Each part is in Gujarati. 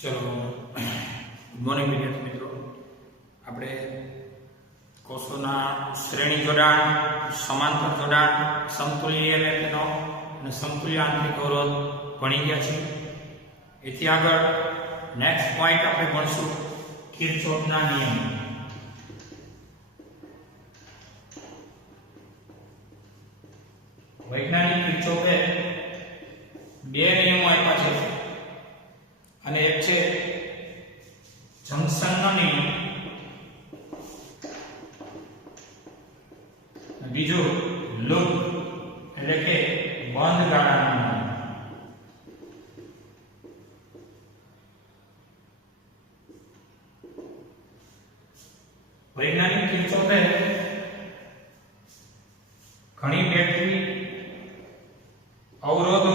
चलो गुड मॉर्निंग विद्यार्थी मित्रों આપણે કોષોના શ્રેણી જોડાણ સમાંતર જોડાણ સમતુલ્ય રેખનો અને સમતુલ્ય આંતરિક અવરોધ ભણી ગયા છીએ એથી આગળ નેક્સ્ટ પોઈન્ટ આપણે ભણશું કિર્ચોફના નિયમ વૈજ્ઞાનિક કિર્ચોફે બે નિયમો આપ્યા છે અને એક છે જંકશનનો નિયમ બીજો લૂપ એટલે કે બંધ ગાળાનો નિયમ વૈજ્ઞાનિક કિર્ચોફે ઘણી બેટરી અવરોધો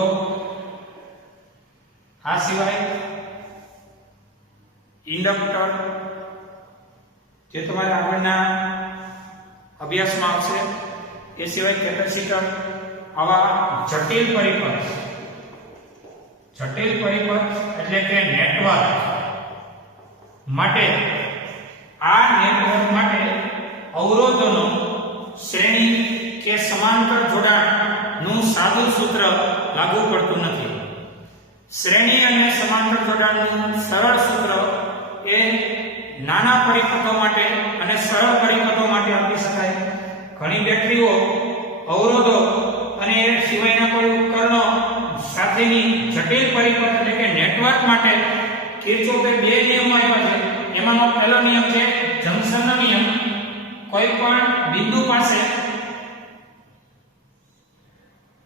આ સિવાય ઇન્ડક્ટર જે તમારા આગળના અભ્યાસમાં આવશે એ સિવાય કેપેસિટર આવા જટિલ પરિપથ એટલે કે નેટવર્ક માટે આ નેટવર્ક માટે અવરોધોનો શ્રેણી કે સમાંતર જોડાણનું સાદું સૂત્ર લાગુ પડતું નથી શ્રેણી અને સમાંતર જોડાણનું સરળ સૂત્ર એ નાના પરિપથો માટે અને સરળ પરિપથો માટે આપી શકાય ઘણી બેટરીઓ અવરોધો અને એ સિવાયના કોઈ ઉપકરણો સાથેની જટિલ પરિપથ એટલે કે નેટવર્ક માટે કિર્ચોફે બે નિયમો આપ્યા છે એમાંનો પહેલો નિયમ છે જંકશનનો નિયમ કોઈ પણ બિંદુ પાસે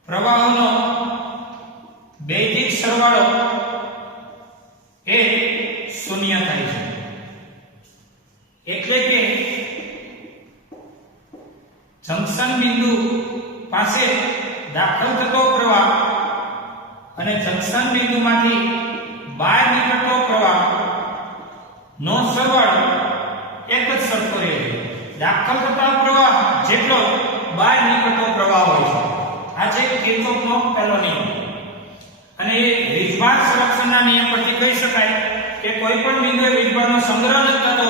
પ્રવાહોનો બેઝિક સરવાળો એ શૂન્ય થાય છે એટલે કે જંકશન બિંદુ પાસે દાખલ થતો પ્રવાહ અને જંકશન બિંદુમાંથી બહાર નીકળતો પ્રવાહ નો સરવાળો એક જ સરખો રહે છે દાખલ થતા પ્રવાહ જેટલો બહાર નીકળતો પ્રવાહ હોય છે આ છે કિર્ચોફનો પહેલો નિયમ અને એ વીજભાર સંરક્ષણના નિયમ પરથી કહી શકાય કે કોઈ પણ બિંદુએ વીજભારનો સંગ્રહ નથી થતો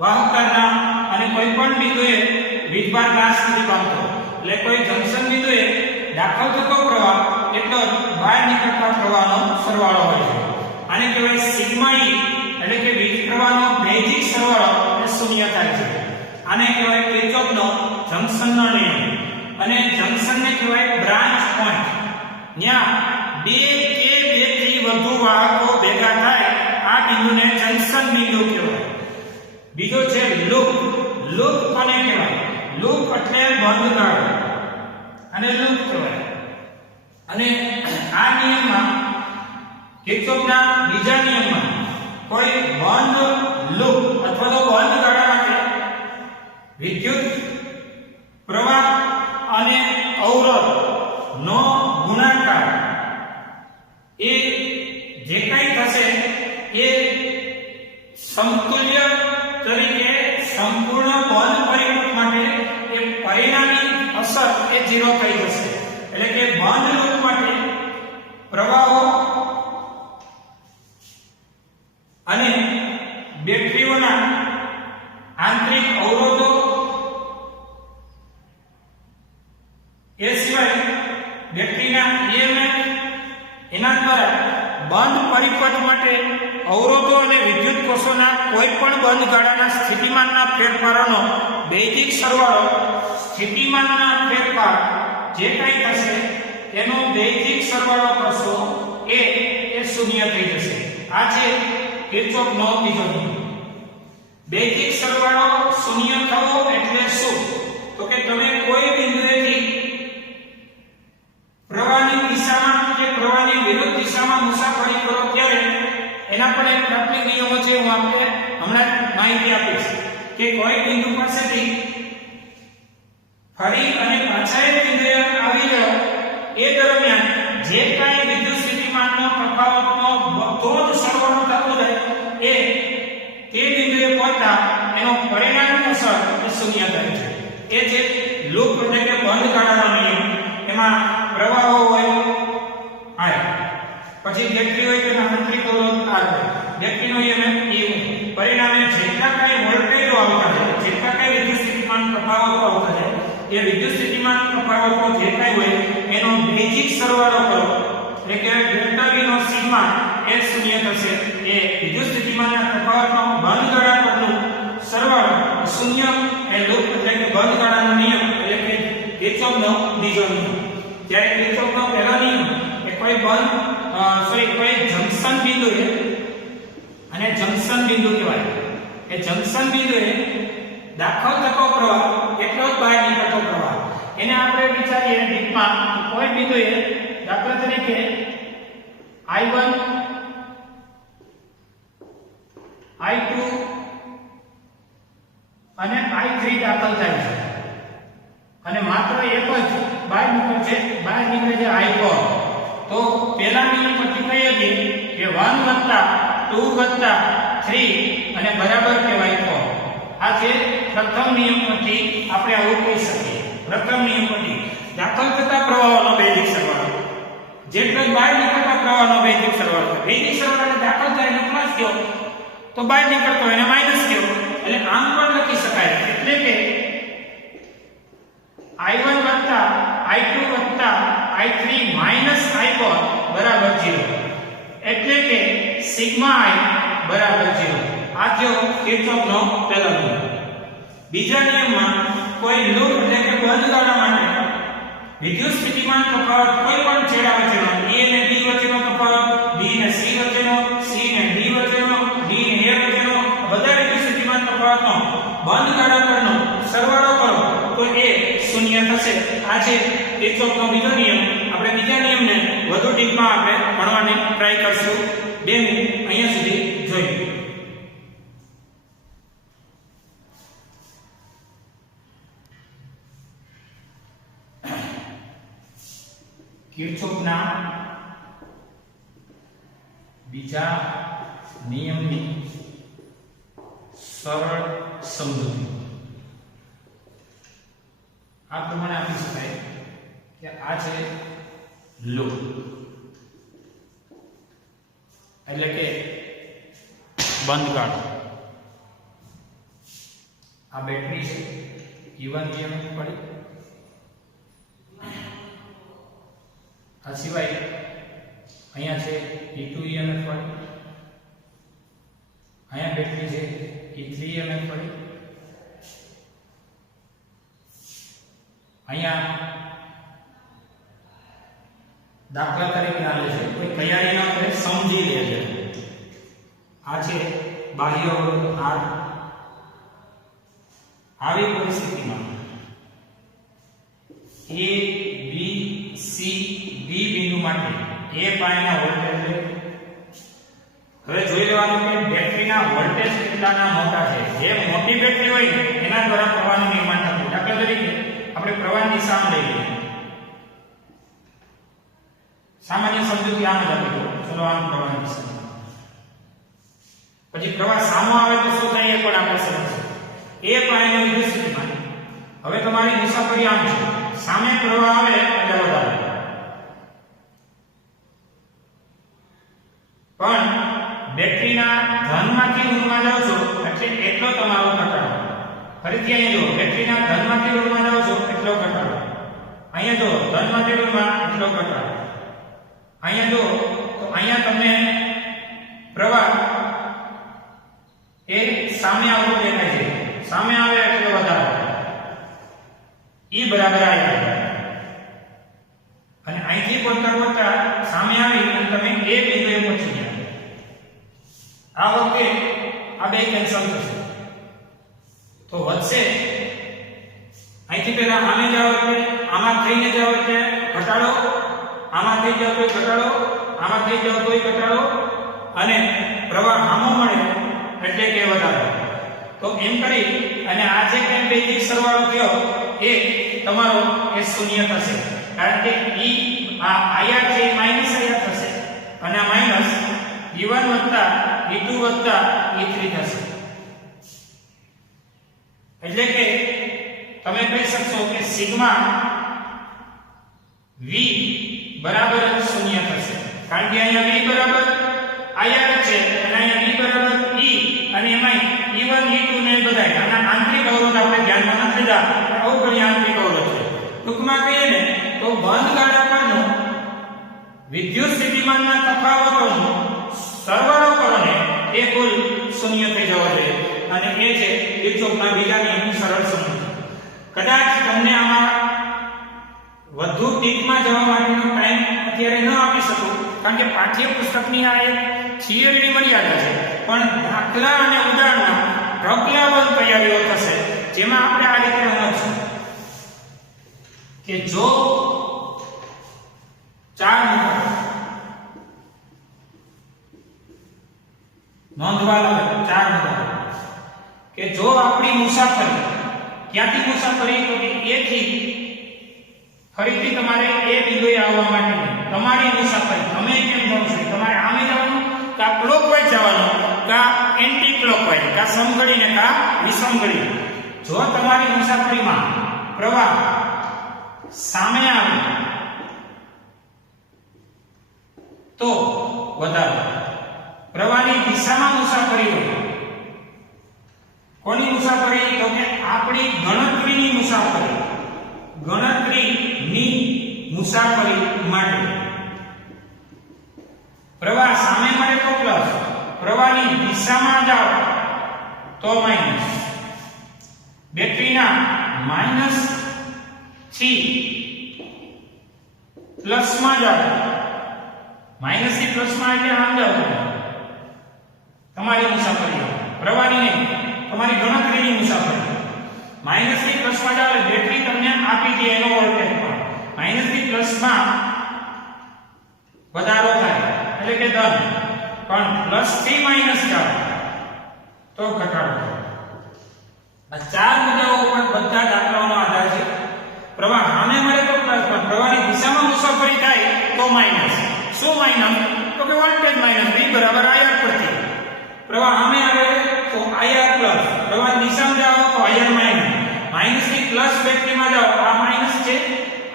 વાહકતાના અને કોઈ પણ બિંદુએ વીજભાર નાશ નથી પામતો એટલે કોઈ જંકશન બિંદુએ દાખલ થતો પ્રવાહ એટલો બહાર નીકળતા પ્રવાહનો સરવાળો હોય છે આને કહેવાય સિગ્મા E એટલે કે વીજ પ્રવાહનો બેઝિક સરવાળો એ શૂન્ય થાય છે આને કહેવાય કિર્ચોફનો જંકશનનો નિયમ અને જંકશનને કહેવાય બ્રાન્ચ પોઈન્ટ જ્યાં બે કે બેથી વધુ વાહકો ભેગા થાય આ બિંદુને જંકશન બિંદુ કહેવાય બીજો છે લૂપ કોને કહેવાય લૂપ એટલે બંધ ગાળો અને લૂપ કહેવાય અને આ નિયમમાં કિર્ચોફના બીજા નિયમમાં કોઈ બંધ લૂપ અથવા તો બંધ ગાળા માટે વિદ્યુત પ્રવાહ અને અવરોધ નો ગુણાકાર એ જે કંઈ થશે એ સમતુલ્ય તરીકે સંપૂર્ણ બંધ પરિપથ માટે એ પરિણામી અસર એ 0 થઈ જશે એટલે કે બંધ લૂપ માટે પ્રવાહો અને બેટરીઓના આંતરિક અવરોધો એ સિવાય બેટરીના EMF એના દ્વારા બંધ પરિપથ માટે અવરોધો અને વિદ્યુત કોષોના કોઈ પણ બંધ ગાળાના સ્થિતિમાનના ફેરફારોનો બેઝિક સરવાળો સ્થિતિમાનના ફેરફાર જે કંઈ થશે તેનો બેઝિક સરવાળો કરશો એ શૂન્ય થઈ જશે આ છે કિર્ચોફનો બીજો નિયમ બેઝિક સરવાળો શૂન્ય થવો એટલે શું તો કે તમે કોઈ બિંદુએથી પ્રવાહની દિશામાં કે પ્રવાહની વિરુદ્ધ દિશામાં મુસાફરી કરો ત્યારે એના પણ એક પ્રાથમિક નિયમો છે હું આપને હમણાં માહિતી આપીશ કે કોઈ બિંદુ પાસેથી ફરી અને પાછા એક બિંદુએ આવી જાઓ એ દરમિયાન જે કાંઈ વિદ્યુત સ્થિતિમાનનો તફાવતનો બધો જ સરવાળો થતો જાય એ તે બિંદુએ પહોંચતા એનો પરિણામી અસર એ શૂન્ય થાય છે એ છે લૂપ એટલે કે બંધ ગાળાનો નિયમ એમાં પ્રવાહો હોય I પછી બેટરી હોય તો આંતરિક અવરોધ R એ વિદ્યુત સ્થિતિમાન તફાવતો જે કાંઈ હોય એનો બેઝિક સરવાળો કરો એટલે કે ડેલ્ટા V નો સિગ્મા એ શૂન્ય થશે એ વિદ્યુત સ્થિતિમાનના તફાવતનો બંધ ગાળા પરનું સરવાળો શૂન્ય એ લૂપ એટલે કે બંધ ગાળાનો નિયમ એટલે કે કિર્ચોફનો બીજો નિયમ જ્યારે કિર્ચોફનો પહેલો નિયમ એ કોઈ કોઈ જંકશન બિંદુએ અને જંકશન બિંદુ કહેવાય એ જંકશન બિંદુએ દાખલ થતો પ્રવાહ એટલો જ બહાર નીકળતો પ્રવાહ એને આપણે વિચારીએ ડીપમાં કોઈ બિંદુએ દાખલા તરીકે I1 I2 અને I3 દાખલ થાય છે અને માત્ર એક જ બહાર નીકળે છે I4 તો પહેલા નિયમ પરથી કહીએ કે 1 2 3 અને બરાબર કહેવાય 4 આ છે પ્રથમ નિયમ પરથી આપણે આવું કહી શકીએ પ્રથમ નિયમ પરથી દાખલ થતા પ્રવાહોનો બેઝિક સરવાળો જેટલો બહાર નીકળતા પ્રવાહનો બેઝિક સરવાળો બેઝિક સરવાળાને દાખલ થાય એનો પ્લસ કયો તો બહાર નીકળતો એને માઈનસ કયો એટલે આમ પણ લખી શકાય એટલે કે I1 I2 I3 I4 બરાબર 0 એટલે કે સિગ્મા I બરાબર 0 આ જો કિર્ચોફનો પહેલો નિયમ બીજા નિયમમાં કોઈ લૂપ એટલે કે બંધ ગાળા માટે વિદ્યુત સ્થિતિમાન તફાવત કોઈ પણ છેડા વચ્ચેનો A અને B વચ્ચેનો તફાવત B અને C વચ્ચેનો C અને D વચ્ચેનો D અને A વચ્ચેનો બધા વિદ્યુત સ્થિતિમાન તફાવતનો બંધ ગાળા પરનો સરવાળો કરો તો એ શૂન્ય થશે આ છે કિર્ચોફનો બીજો નિયમ આપણે બીજા નિયમને વધુ ડીપમાં આપણે ભણવાની ટ્રાય કરશું 2 મિનિટ અહીંયા સુધી જોઈએ કિર્ચોફના બીજા નિયમની સરળ સમજૂતી આ પ્રમાણે આપી શકાય કે આ છે લૂપ એટલે કે બંધ ગાળો આ બેટરી છે E1 EMF પડી આ સિવાય અહીંયા છે E2 EMF પડી અહીંયા બેટરી છે E3 EMF પડી અહીંયા દાખલા તરીકે આલે છે કોઈ તૈયારી ન કરે સમજી લેજે આ છે બાહ્ય અવરોધ R આવી પરિસ્થિતિમાં A B C D બિંદુ માટે A પાયના વોલ્ટેજ લે હવે જોઈ લેવાનું કે બેટરીના વોલ્ટેજ કેટલાના મોટા છે જે મોટી બેટરી હોય ને એના દ્વારા પ્રવાહનું નિર્માણ થતું દાખલા તરીકે આપણે પ્રવાહની દિશા લઈએ સામાન્ય સમજૂતી આમ જ આપી દો ચલો આમ પ્રવાહની દિશા પછી પ્રવાહ સામો આવે તો શું થાય એ પણ આપણે સમજીએ A પાયનો વિદ્યુત સ્થિતિમાન હવે તમારી મુસાફરી આમ છે સામે પ્રવાહ આવે એટલે વધારે પણ બેટરીના ધનમાંથી ઋણમાં જાવ છો એટલે એટલો તમારો ઘટાડો ફરીથી અહીંયા જો બેટરીના ધનમાંથી ઋણમાં જાવ છો એટલો ઘટાડો અહીંયા જો ધનમાંથી ઋણમાં એટલો ઘટાડો અહીંયા જો તો અહીંયા તમને પ્રવાહ એ સામે આવતો દેખાય છે સામે આવે એટલે વધારે E બરાબર આવી અને અહીંથી વધતા સામે આવી અને તમે A બિંદુએ પહોંચી ગયા આ વખતે આ બે કેન્સલ થશે તો વધશે અહીંથી પહેલા આમે જાવ એટલે આમાં થઈને જાવ એટલે ઘટાડો આમાં થઈ જાવ તો ઘટાડો આમાં થઈ જાવ તો ઘટાડો અને પ્રવાહ આમો મળે એટલે કે વધારો તો એમ કરી અને આ જે કંઈ બેઝિક સરવાળો થયો એ તમારો એ શૂન્ય થશે કારણ કે E આ IR છે માઈનસ IR થશે અને આ માઈનસ E1 E2 E3 થશે એટલે કે તમે કહી શકશો કે સિગ્મા V બરાબર શૂન્ય થશે કારણ કે અહીંયા V બરાબર IR છે અને અહીંયા V બરાબર E અને એમાં E1 E2 ને બધાય આના આંતરિક અવરોધ આપણે ધ્યાનમાં નથી લીધા અવગણ્ય આંતરિક અવરોધ ટૂંકમાં કહીએ ને તો બંધ ગાળા પરનો વિદ્યુત સ્થિતિમાનના તફાવતોનો સરવાળો કરો ને એ કુલ શૂન્ય થઈ જવો જોઈએ અને એ છે કિર્ચોફના બીજા નિયમનું સરળ સમજવું. કદાચ તમને આમાં વધુ ડીપમાં જવા માટેનો ટાઈમ અત્યારે ન આપી શકું કારણ કે પાઠ્યપુસ્તકની આ એક થિયરીની મર્યાદા છે, પણ દાખલા અને ઉદાહરણમાં ઢગલાબંધ તૈયારીઓ થશે જેમાં આપણે આ રીતે સમજશું કે જો 4 મીટર નોંધવા લાગે 4 મીટર કે જો આપણી મુસાફરી ક્યાંથી મુસાફરી તો કે A થી ફરીથી તમારે એ બિંદુએ આવવા માટે તમારી મુસાફરી તમે કેમ જાવ છો, તમારે આમે જવાનું કા ક્લોકવાઇઝ જવાનું કા એન્ટી ક્લોકવાઇઝ કા સમઘડીને કા વિષમઘડી. જો તમારી મુસાફરીમાં પ્રવાહ સામે આવે તો વધારો, પ્રવાહની દિશામાં મુસાફરી હોય, કોની મુસાફરી તો કે આપણી ગણતરીની મુસાફરી માટે પ્રવાહ સામે મળે તો પ્લસ, પ્રવાહની દિશામાં જાઓ તો માઈનસ. બેટરીના માઈનસ થી પ્લસ માં જાઓ, માઈનસ થી પ્લસ માં એટલે આમ જાઓ તમારી મુસાફરી, પ્રવાહની નહીં તમારી ગણતરીની મુસાફરી. માઈનસ થી પ્લસ માં જાઓ એટલે બેટરી તમને આપી દે એનો વોલ્ટેજ માઈનસ થી પ્લસ માં વધારો થાય એટલે કે ધન, પણ પ્લસ થી માઈનસ જાઓ તો ઘટાડો થાય. આ 4 મુદ્દાઓ પર બધા દાખલાઓનો આધાર છે. પ્રવાહ સામે મળે તો પ્લસ, પણ પ્રવાહની દિશામાં મુસાફરી થાય તો માઈનસ. શું માઈનસ તો કે વોલ્ટેજ માઈનસ V બરાબર IR પ્રતિ. પ્રવાહ સામે આવે તો IR પ્લસ, પ્રવાહની દિશામાં જાઓ તો IR માઈનસ. માઈનસ થી પ્લસ બેટરીમાં જાઓ આ માઈનસ છે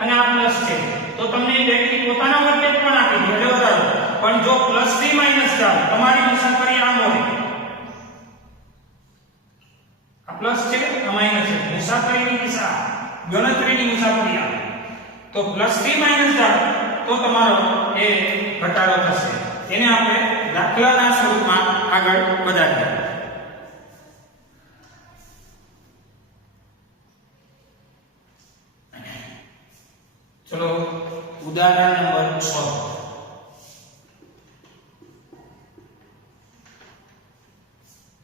અને આ પ્લસ છે તો તમને બેટરી પોતાના વોલ્ટેજ પણ આપી દે એટલે વધારો. પણ જો પ્લસ થી માઈનસ જાઓ તમારી મુસાફરી આમ હોય, આ પ્લસ છે આ માઈનસ છે, મુસાફરીની દિશા ગણતરીની મુસાફરી આવે તો પ્લસ થી માઈનસ જાઓ તો તમારો એ ઘટાડો થશે. એને આપણે દાખલાના સ્વરૂપમાં આગળ વધારીએ. ચલો ઉદાહરણ નંબર 6.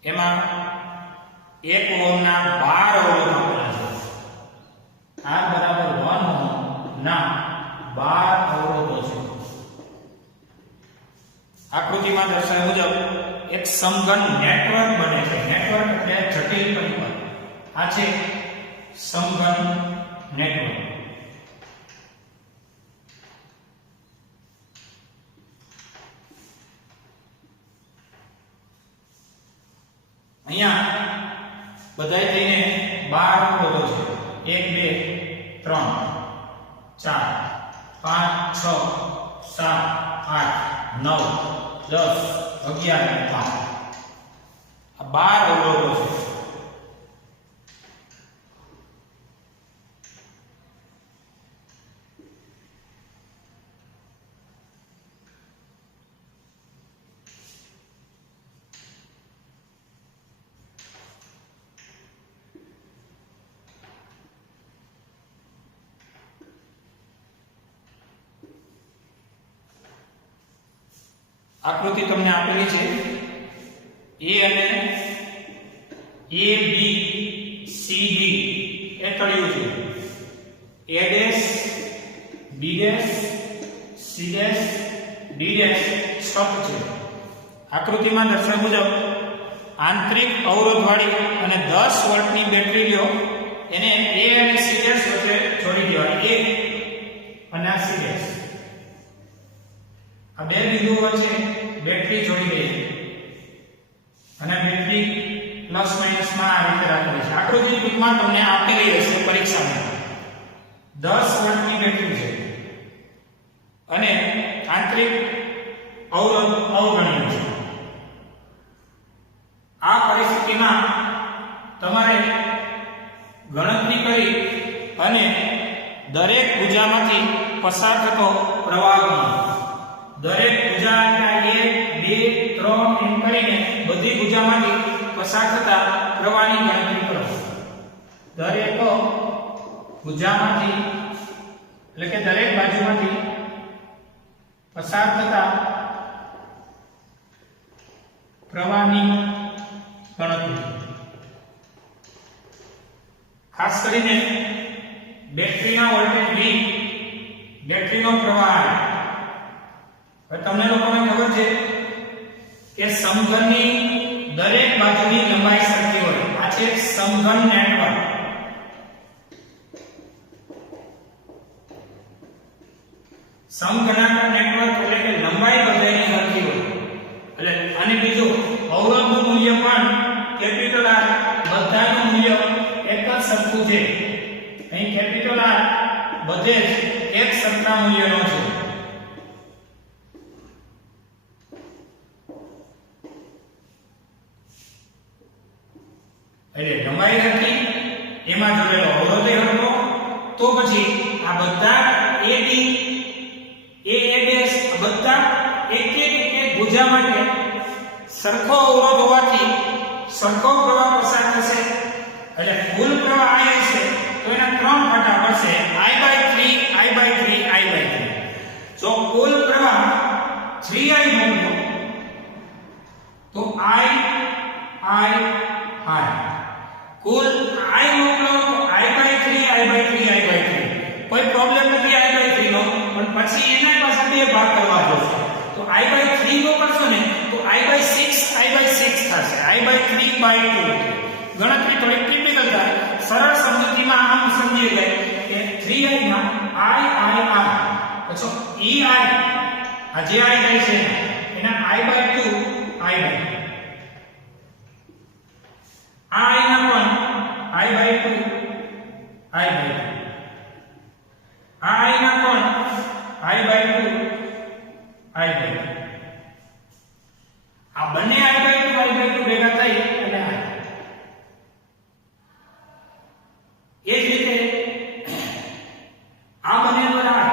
એમાં 1 ઓહમના 12 અવરોધ આપેલા છે. R બરાબર 1 ઓહમ ના 12 અવરોધો છે. આકૃતિમાં દર્શાવ્યા મુજબ એક સમઘન નેટવર્ક બને છે. નેટવર્ક એટલે જટિલ પરિપથ. આ છે સમઘન નેટવર્ક. અહીંયા બધાય થઈને 12 અવરોધો છે. 1 2 3 4 5 6 7 8 9 10 11 અને 12. આ 12 અવરોધો છે. આકૃતિ તમને આપેલી છે. A અને A B C D એ તળિયું છે. A dash B dash C dash D dash સ્તંભ છે. આકૃતિમાં દર્શાવ્યા મુજબ આંતરિક અવરોધવાળી અને 10 વોલ્ટની બેટરી લ્યો, એને A અને C ડેશ વચ્ચે જોડી દેવાય. A અને C ડેશ આ બે બિંદુઓ વચ્ચે બેટરી જોડી દઈએ અને બેટરી પ્લસ માઈનસ માં આ રીતે રાખેલી છે. આકૃતિ ટૂંકમાં તમને આપેલી હશે પરીક્ષામાં. 10 વોલ્ટની બેટરી છે અને આંતરિક અવરોધ અવગણ્ય છે. આ પરિસ્થિતિમાં તમારે ગણતરી કરી અને 10 દરેક ભુજામાંથી પસાર થતો પ્રવાહ ગણો. દરેક ભુજા એટલે 1 2 3 એમ કરીને બધી ભુજામાંથી પસાર થતા પ્રવાહની ગણતરી કરો. દરેક ભુજામાંથી એટલે કે દરેક બાજુમાંથી પસાર થતા પ્રવાહની ગણતરી. ખાસ કરીને બેટરીના વોલ્ટેજ V, બેટરીનો પ્રવાહ. હવે તમને લોકોને ખબર છે કે સમઘનની દરેક બાજુની લંબાઈ સરખી હોય. આ છે સમઘન નેટવર્ક. સમઘનાકાર નેટવર્ક એટલે કે લંબાઈ બધાની સરખી હોય. એટલે અને બીજું અવરોધનું મૂલ્ય પણ કેપિટલ R બધાનું મૂલ્ય એક જ સરખું છે. અહીં કેપિટલ R બધે જ એક સરખા મૂલ્યનો છે. એટલે લંબાઈ સરખી, એમાં જોડેલો અવરોધ સરખો, તો પછી આ બધા AB AA' બધા એક ભુજા માટે સરખો અવરોધ હોવાથી સરખો પ્રવાહ પસાર થશે. એટલે કુલ પ્રવાહ I છે તો એના ત્રણ ફાટા પડશે, I/3 I/3 I/3. જો કુલ પ્રવાહ 3I મોકલો તો I કુલ I મોકલો તો I/3 I/3 I/3. કોઈ પ્રોબ્લેમ નથી I/3 નો, પણ પછી એના પાછા બે ભાગ કરવા જોશે. તો I/3 મોકલશો ને તો I/6 I/6 થશે, I/3/2. ગણતરી થોડી ટિપિકલ થાય. સરળ સમજૂતીમાં આમ સમજી ગયે કે 3I માં I પછી EI આ જે I જાય છે એના I/2 I/2. I ના પણ I/2 I/2. I ના પણ I/2 I/2. આ બંને I/2 I/2 ભેગા થઈ એટલે I. એ જ રીતે આ બંને દ્વારા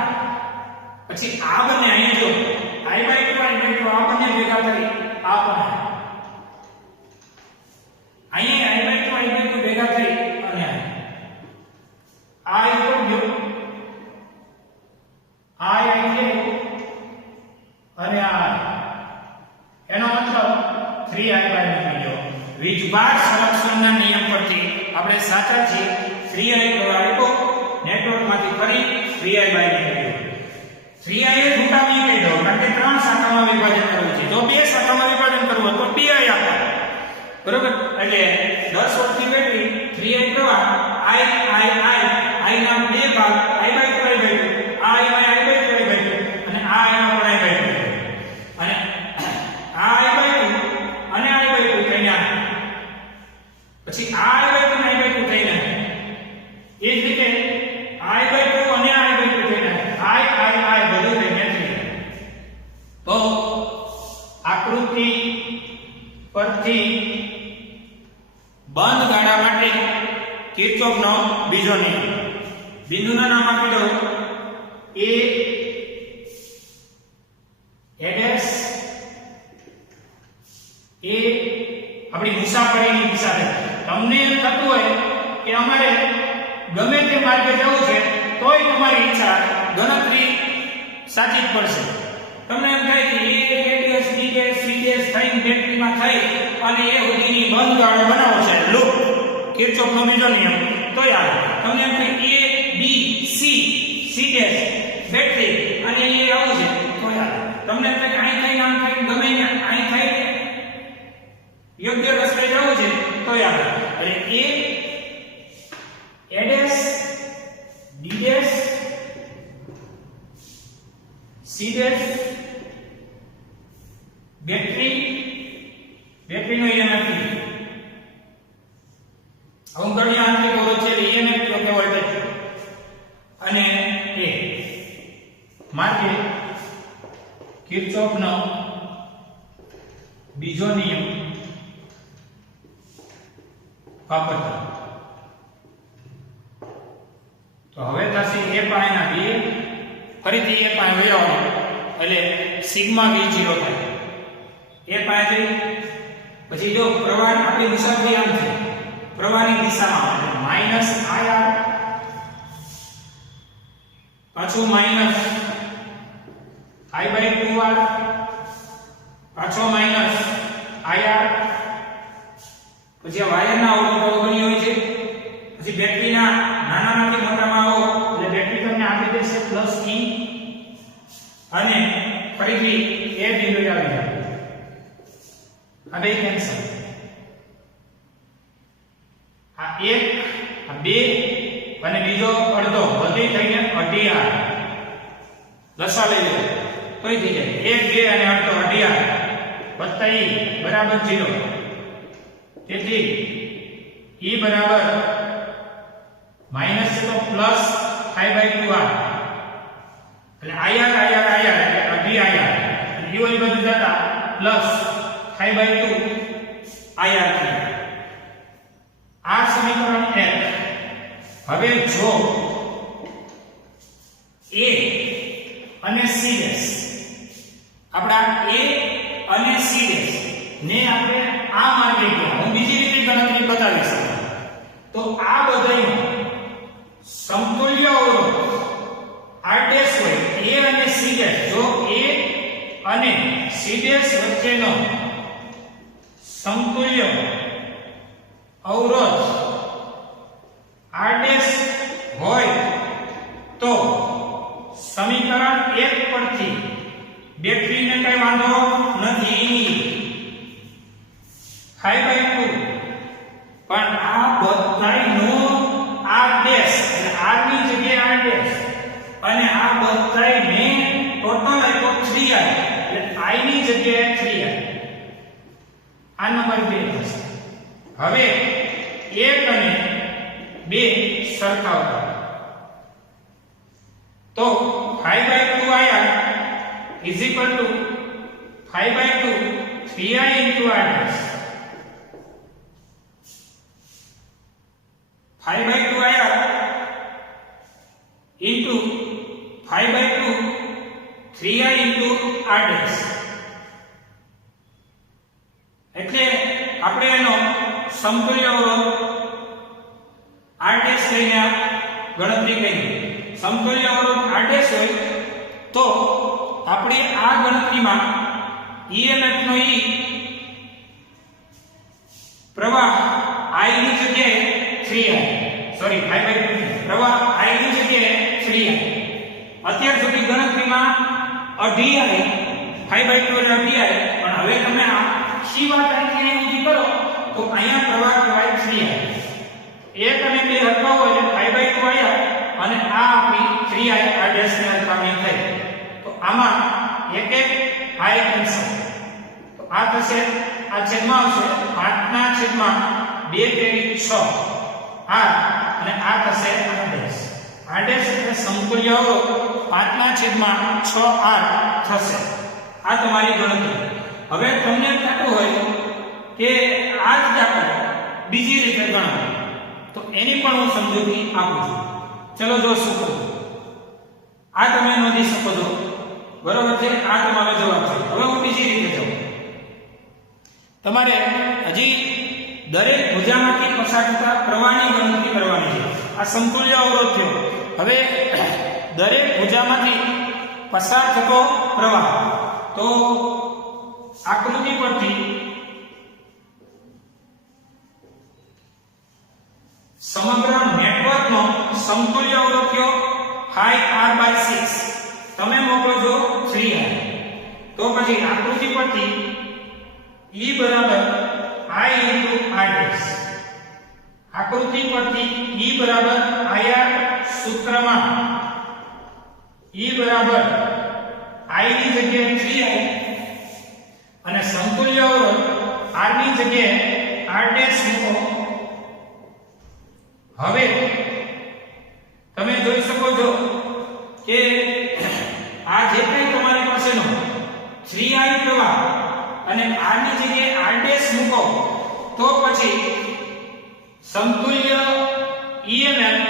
પછી આ બંને અહીં જો I/2 I/2 આ બંને ભેગા થઈ આ પણ અહીં I/2 I/2 ભેગા થઈ અને આ ઉપર ગયો I અને આ એનો મતલબ 3I/2 ગયો. વીજભાર સંરક્ષણના નિયમ પરથી આપણે સાચા છીએ. 3I પ્રવાહ આપ્યો નેટવર્કમાંથી ફરી 3I/2 ગયો. 3I એ છૂટા નહીં કહી દો, કારણ કે ત્રણ શાખામાં વિભાજન કરવું છે. જો બે શાખામાં વિભાજન કરવું હોય તો 2I આપો. બરોબર? એટલે 10 વોલ્ટની બેટરી 3I પ્રવાહ I ના બે ભાગ I/2 I/2, આ I માં I/2 I/2 અને આ I માં પણ I/2 અને આ I/2 અને I/2 થઈને પછી આ I/2 અને I/2 થઈને એ જ રીતે I/2 અને I/2 થઈને I બધું થઈને 3. તો આકૃતિ પરથી બંધ ગાળા માટે કિર્ચોફનો બીજો નિયમ. બિંદુના નામ આપી દો A આપણી મુસાફરીની દિશા છે. તમને એમ થતું હોય કે અમારે ગમે તે માર્ગે જવું છે તોય તમારી ઈચ્છા ગણતરી સાચી જ પડશે. તમને એમ થાય કે A B C થઈને બેટરીમાં થઈ અને એ સુધીની બંધ ગાળો બનાવો છે લૂપ, કિર્ચોફનો બીજો નિયમ, તો યાર તમને એમ થાય A B C બેટરી અને એ આવું છે તો યાર તમને એમ થાય અહીં થઈને આમ થઈને ગમે ત્યાં અહીં થઈને યોગ્ય રસ્તે જવું છે તો યાર એટલે A D C બેટરીનો EMF અવગણ્ય આંતરિક અવરોધ છે EMF યોગ્ય વોલ્ટેજ અને A માટે કિર્ચોફનો બીજો નિયમ વાપરતા. તો હવે થશે a પાઈ ના 2 ફરીથી a પાઈ વયો એટલે સિગ્મા v0 થાય a પાઈ થઈ પછી જો પ્રવાહ આપણી દિશાથી આમ છે પ્રવાહની દિશામાં એટલે માઈનસ ir પાછું માઈનસ i/2r પાછો માઈનસ ir પછી આ વાયરના અવરોધો બની હોય છે પછી બેટરીના નાનામાંથી મોટામાં આવો એટલે બેટરી તમને આપી દેશે +e અને ફરીથી એ બિંદુએ આવી જાય આ બે કેન્સલ આ 1 આ 2 અને બીજો અડધો બધી થઈને 18r લસા લઈ લો તોય થઈ જાય 1 2 અને અડધો 18r વત્તા e બરાબર 0 તેથી e બરાબર માઈનસ છે તો પ્લસ i/2r એટલે ir એટલે અઢી ir અને e ઓલી બાજુ જતા પ્લસ i/2 ir થાય આ સમીકરણ 1 હવે જો a અને c આપણા a અને c ને આપણે આ માર્ગે ગયા હું બીજી રીતે ગણતરી બતાવીશ તો આ બધાયનો સમતુલ્ય અવરોધ r' હોય a અને c' જો a અને c' વચ્ચેનો સમતુલ્ય અવરોધ r' હોય તો સમીકરણ 1 પરથી બેટરીને કઈ વાંધો નથી i/2 પણ આ બધાયનો r' એટલે r ની જગ્યાએ r' અને આ બધાયને ટોટલ આપ્યો 3i એટલે i ની જગ્યાએ 3i આ નંબર 2 થશે હવે 1 અને 2 સરખાવતા તો 5/2ir is equal to 5/2 3i into r' 5/2ir into 5/2 3i into r' એટલે આપણે એનો સમતુલ્ય અવરોધ r' લઈને ગણતરી કરી સમતુલ્ય અવરોધ r' હોય તો આપણે આ ગણતરીમાં emf નો e પ્રવાહ I ની જગ્યાએ 3i સોરી 5/2 પ્રવાહ I ની જગ્યાએ 3i અત્યાર સુધી ગણતરીમાં અઢી i 5/2 એટલે અઢી i પણ હવે તમે આ આખી વાત અહીં સુધી કરો તો અહીંયા પ્રવાહ કહેવાય 3i 1 અને 2 હરખાવો એટલે 5/2 આયા અને આ આપણી 3i r' ની સરખામણી થઈ તો આમાં એક i કેન્સલ તો આ થશે આ છેદમાં આવશે 5/2 6 r અને આ થશે r' એટલે સમતુલ્ય અવરોધ 5/6r થશે આ તમારી ગણતરી હવે તમને થતું હોય કે આ જ દાખલો બીજી રીતે ગણો તો એની પણ હું સમજૂતી આપું છું ચલો જો શું કરું આ તમે નોંધી શકો છો બરોબર છે આ તમારો જવાબ છે હવે હું બીજી રીતે જાઉં તમારે હજી દરેક ભુજામાંથી પસાર થતા પ્રવાહની ગણતરી કરવાની છે આ સમતુલ્ય અવરોધ થયો હવે દરેક ભુજામાંથી પસાર થતો પ્રવાહ તો આકૃતિ પરથી સમગ્ર નેટવર્કનો સમતુલ્ય અવરોધ કયો 5r/6 તમે મોકલો છો 3i તો પછી આકૃતિ પરથી E બરાબર I into r' આકૃતિ પરથી E બરાબર ir સૂત્રમાં E બરાબર I ની જગ્યાએ 3i અને સમતુલ્ય અવરોધ r ની જગ્યાએ r' મૂકો હવે તમે જોઈ શકો છો કે આ જે કંઈ તમારી પાસેનો 3i પ્રવાહ અને r ની જગ્યાએ r' મૂકો તો પછી સમતુલ્ય emf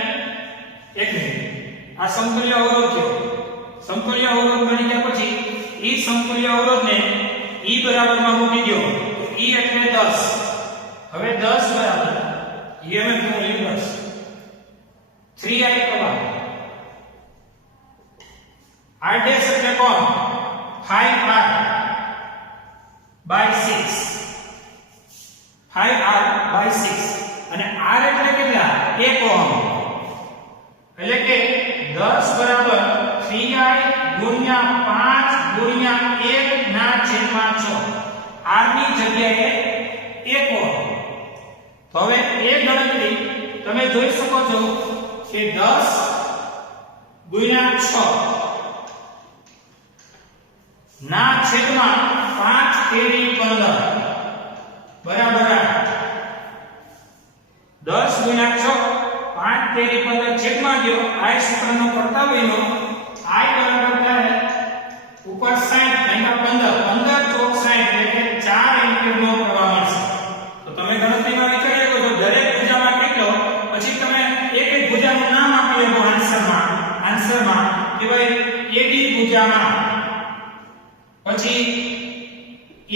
એક મિનિટ આ સમતુલ્ય અવરોધ છે. સમતુલ્ય અવરોધ મળી ગયા પછી ઈ સમતુલ્ય અવરોધને ઈ બરાબર માં મૂકી દો. ઈ એટલે 10. હવે 10 બરાબર EMF નું મૂલ્ય 10. 3I પ્રવાહ. R ડેશ એટલે કોણ? 5R by 6. 5R by 6 અને R એટલે કેટલા? 1 ઓહમ. એટલે કે 10 બરાબર 3I ગુણ્યા 5 ગુણ્યા 1 ના છેદમાં 6. R ની જગ્યાએ 1 ઓહમ. તો હવે એ ગણતરી તમે જોઈ શકો છો કે 10 ગુણ્યા 6 ના છેદમાં 5 તેરી 15 બરાબર 10 ગુણ્યા 6 5 તેરી 15 છેદમાં ગયો. આ સૂત્રનો કરતા હોયનો I બરાબર થાય ઉપર 60 ભાગ્યા 15 ચોક 60 એટલે કે 4 એમ્પિયર નો પ્રવાહ મળશે. તો તમે ગણતરીમાં વિચારી શકો છો દરેક ભુજામાં કેટલો, પછી તમે એક એક ભુજાનું નામ આપી શકો આન્સરમાં કે ભાઈ AB ભુજામાં, પછી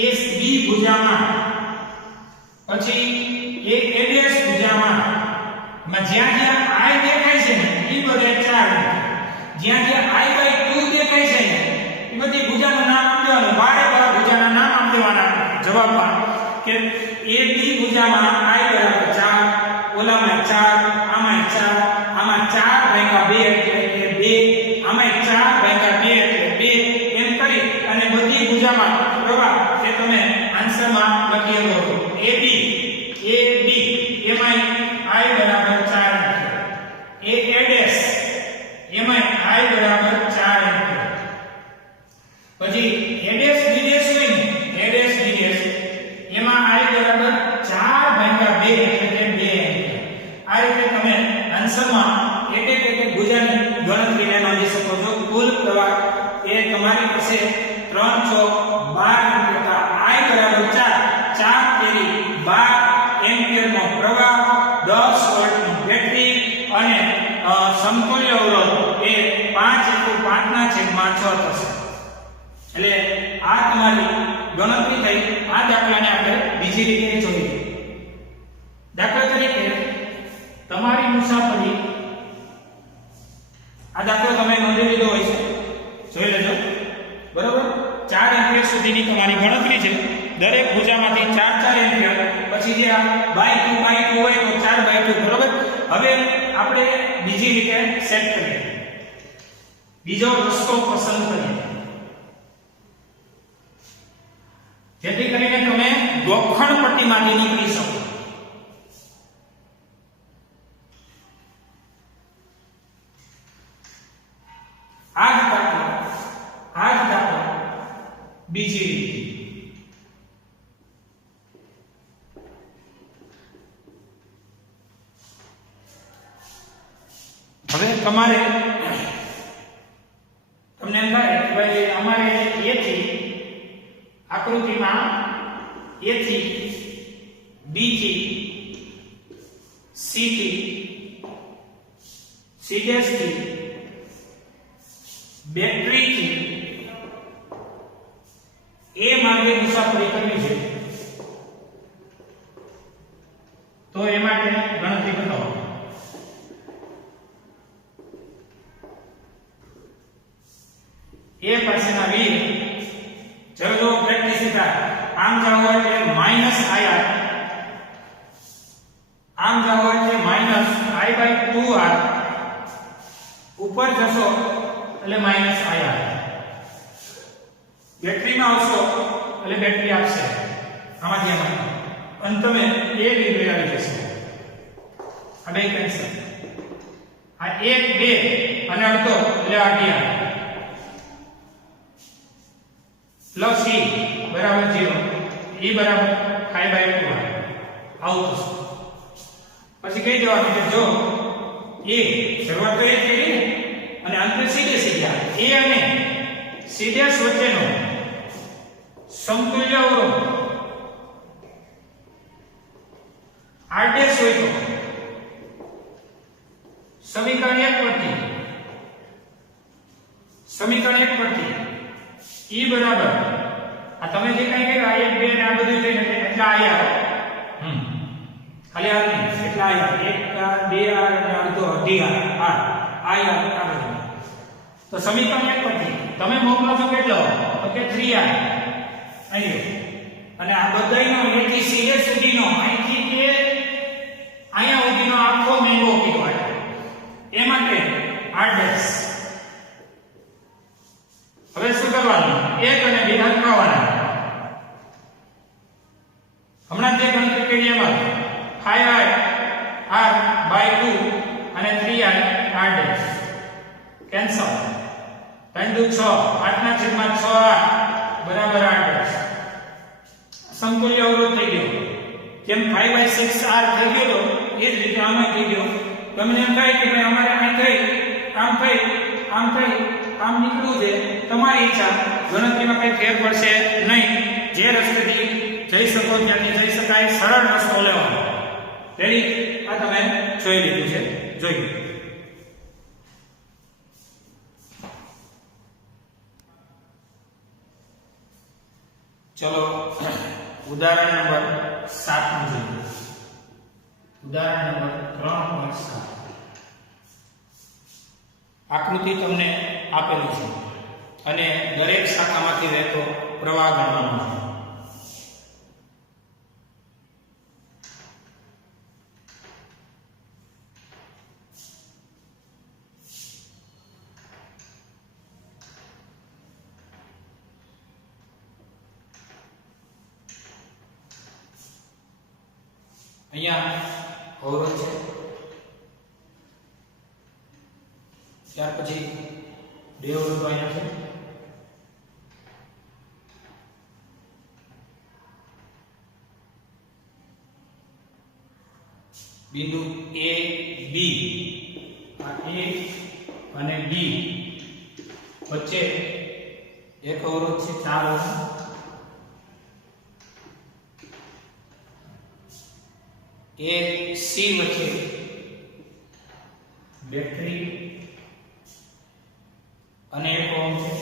AB ભુજામાં, પછી AS ભુજામાં. જ્યાં જ્યાં I દેખાય છે ને એ બધે 4, જ્યાં જ્યાં I/2 દેખાય છે ને એ બધી ભુજાનું નામ આપી દેવાનું. બારે બાર ભુજાના નામ આપી દેવાના જવાબમાં કે AB ભુજામાં I બરાબર 4, ઓલામાં 4, આમાં 4, આમાં 4 ભાગ્યા 2 એટલે 2, આમાં 4 ભાગ્યા 2 એટલે 2, એમ કરી અને બધી ભુજામાં પ્રવાહ એ તમે આન્સરમાં લખી શકો. AB એમાં I બરાબર 4 એમ્પિયર, એમાં I બરાબર 4 એમ્પિયર. પછી ADS BDS હોય ને ADS BDS એમાં I બરાબર 4 ભાગ્યા 2 એટલે કે 2 એમ્પિયર. આ રીતે તમે આન્સરમાં એક એક ભુજાની ગણતરીને નોંધી શકો છો. કુલ પ્રવાહ એ તમારી પાસે 3 ચોક 12 એમ્પિયર. I બરાબર 4 તેરી 12 એમ્પિયર નો પ્રવાહ, 10 વોલ્ટની બેટરી અને સમતુલ્ય અવરોધ એ 5 × 5 ના છેદમાં 6 થશે. એટલે આ તમારી ગણતરી થઈ. આ દાખલાને આપણે બીજી રીતે જોઈએ. દાખલા તરીકે તમારી મુસાફરી, આ દાખલો તમે નોંધી લીધો હોય છે, જોઈ લેજો બરોબર. 4 એમ્પિયર સુધીની તમારી ગણતરી છે. દરેક ભુજામાંથી 4 એમ્પિયર. પછી જે આ /2 હોય તો 4/2 બરોબર. હવે આપણે બીજી રીતે સેટ કરીએ, બીજો રસ્તો પસંદ કરીએ જેથી કરીને તમે ગોખણ પટ્ટીમાંથી નીકળી શકો. આ જ દાખલો બીજી રીતે. હવે તમારે તમને એમ થાય કે ભાઈ અમારે A થી આકૃતિમાં A થી B થી C થી C' થી બેટરી થી A માર્ગે મુસાફરી કરવી છે. તો એ માટે ગણતરી બતાવો. A પાસેના V જો પ્રેક્ટિસ થાય, આમ જાવ એટલે -IR, આમ જાવ એટલે -I/2R, ઉપર જશો એટલે -IR. બેટરીમાં આવશો એટલે બેટરી આપશે આમાંથી અને તમે એ બિંદુએ આવી જશો. આ બે કેન્સલ. આ 1 2 અને અડધો એટલે RTR પ્લસ E બરાબર 0, E બરાબર 5/2 આવું થશે. પછી કઈ જવાનું કે જો A શરૂઆત તો એ થઈ અને અંતે સીધા A અને C' વચ્ચેનો સમતુલ્ય અવરોધ R' હોય તો સમીકરણ 1 પરથી એટલા આયા ખાલી આ નહીં એટલા આયા 1 2 r અને અડધો અઢી r આયા આ બધું તો સમીકરણ 1 પરથી તમે મોકલો છો કેટલો તો કે 3r અહીં અને આ બધાયનો a થી c સુધીનો અહીંથી કે અહીંયા સુધીનો આખો મેંગો કીધો એ માટે r ડેશ હવે શું કરવાનું 1 અને 2 હટાવવાના હમણાં જે ગણતરી કરી એમાં 5r r by 2 અને 3r r ડેશ કેન્સલ 3 દુ 6 8 ના છેદમાં 6r બરાબર r ડેશ સમતુલ્ય અવરોધ થઈ ગયો જેમ 5/6r થઈ ગયો એ જ રીતે આમાં થઈ ગયો તમને એમ થાય કે ભાઈ અમારે અહીં થઈ આમ નીકળવું છે તમારી ઈચ્છા ગણતરીમાં કઈ ફેર પડશે નહીં જે રસ્તેથી જઈ શકો ત્યાંથી જઈ શકાય સરળ રસ્તો લેવાનો રેડી આ તમે જોઈ લીધું છે જોઈ ચલો ઉદાહરણ નંબર 7 નું જોઈએ ઉદાહરણ નંબર 3.7 આકૃતિ તમને આપેલી છે અને દરેક શાખામાંથી વહેતો પ્રવાહ ગણવાનો છે અહીંયા અવરોધ છે ત્યાર પછી બે અવરોધો અહીંયા છે બિંદુ a b આ a અને b વચ્ચે એક અવરોધ છે 4 ઓહમ એ સી વચ્ચે બેટરી અને 1 ઓહમ છે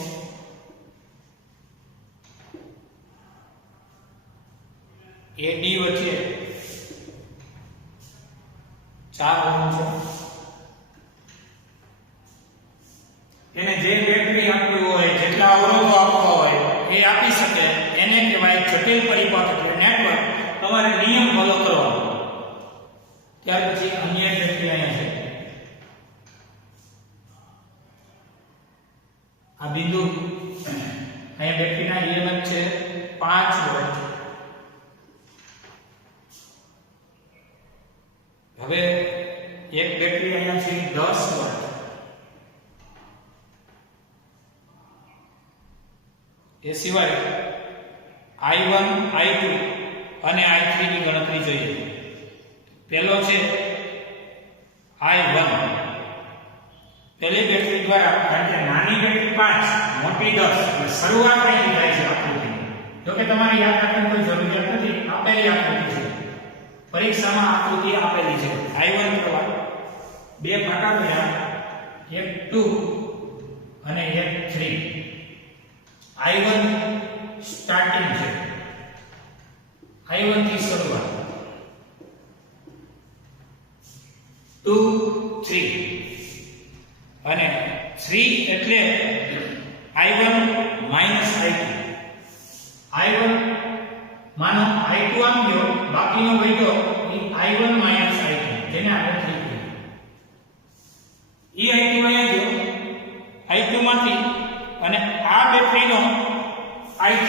એ ડી વચ્ચે 4 ઓહમ છે એને જે બેટરી આપવી હોય જેટલા અવરોધો આપવા હોય એ આપી શકે એને કહેવાય જટિલ પરિપથ એટલે નેટવર્ક તમારે નિયમ ફોલો કરવાનો ત્યાર પછી અન્ય બેટરી અહીંયા છે આ બિંદુ અહીંયા બેટરીના EMF છે 5 વોલ્ટ હવે એક બેટરી અહીંયા છે 10 વોલ્ટ એ સિવાય I1 I2 અને I3 ની ગણતરી જોઈએ પહેલો છે I1 પહેલી બેટરી દ્વારા કારણ કે નાની બેટરી 5 મોટી 10 એટલે શરૂઆત અહીંથી થાય છે આકૃતિ જો કે તમારે યાદ રાખવાની કોઈ જરૂરિયાત નથી આપેલી આકૃતિ છે પરીક્ષામાં આકૃતિ આપેલી છે I1 પ્રવાહ બે ફાટા થયા એક 2 અને એક 3 I1 સ્ટાર્ટિંગ છે I1 થી શરૂઆત 2 3 અને 3 એટલે I1 I2 I1 માનો I2 આમ ગયો બાકીનો વધ્યો એ I1 I2 જેને આપણે 3 કહીએ ઈ I2 અહીંયા ગયો I2 માંથી અને આ બેટરીનો I3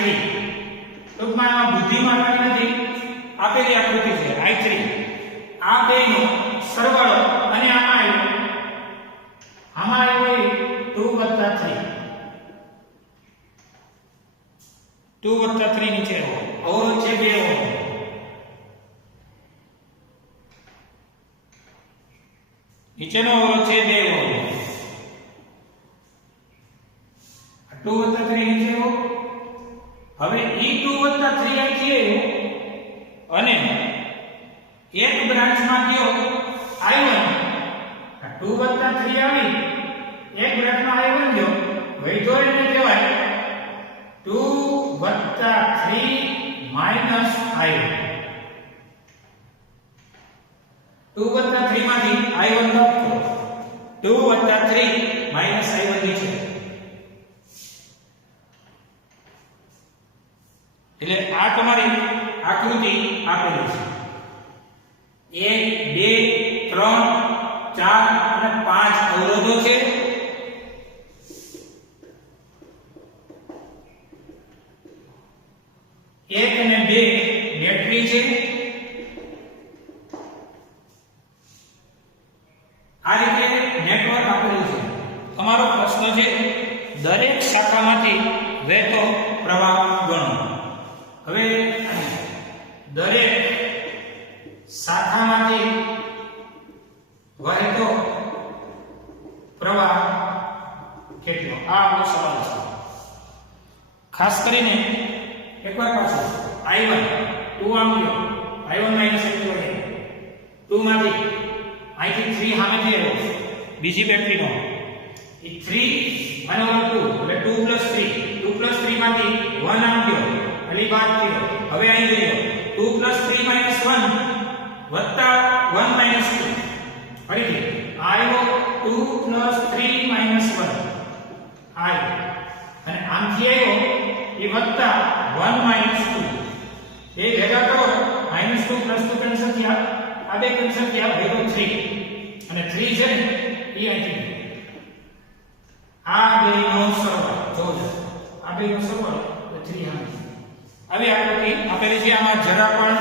ટૂંકમાં આમાં બુદ્ધિ મારવાની નથી આપેલી આકૃતિ છે I3 આ બેનો સરવાળો અને આમાં આવ્યો 2 + 3 નીચે અવરોધ છે 2 ઓહમ નીચેનો અવરોધ છે 2 ઓહમ 2 + 3 નીચે હવે E2 + 3 અહીંથી આવ્યો અને એક બ્રાન્ચમાં ગયો I1 આ 2 + 3 આવી એક બ્રાન્ચમાં I1 ગયો વૈધો એને કહેવાય 2 + 3 - માઈનસ I1 2 વત્તા 3 માંથી I1 બાદ કરો 2 વત્તા 3 માઈનસ I1 નીચે એટલે આ તમારી આકૃતિ આપેલી છે 1 2 3 4 અને 5 અવરોધો છે એક અને બે બેટરી છે આ રીતે નેટવર્ક આપેલું છે તમારો પ્રશ્ન છે દરેક શાખામાંથી વહેતો પ્રવાહ ગણો હવે દરેક શાખામાંથી વહેતો પ્રવાહ કેટલો આ આપણો સવાલ છે ખાસ કરીને એકવાર પાછું I1 2 આમ લ્યો I1 I2 2 માંથી અહીંથી 3 સામેથી આવ્યો બીજી બેટરીનો એ 3 અને 2 એટલે 2 3 2 3 માંથી 1 આમ ગયો એટલે બાદ થયો હવે અહીં જોયો 2 3 1 વત્તા 1 2 ફરીથી આવ્યો 2 3 1 આવ્યો અને આમથી આવ્યો એ વત્તા 1 2 એ ભેગા કરો -2 +2 કેન્સલ થયા આ બે કેન્સલ થયા ભેગો 3 અને 3 છે ને એ અહીંથી આ બેનો સરવાળો જો આ બેનો સરવાળો એટલે 3 આવી આકૃતિ આપેલી છે આમાં જરા પણ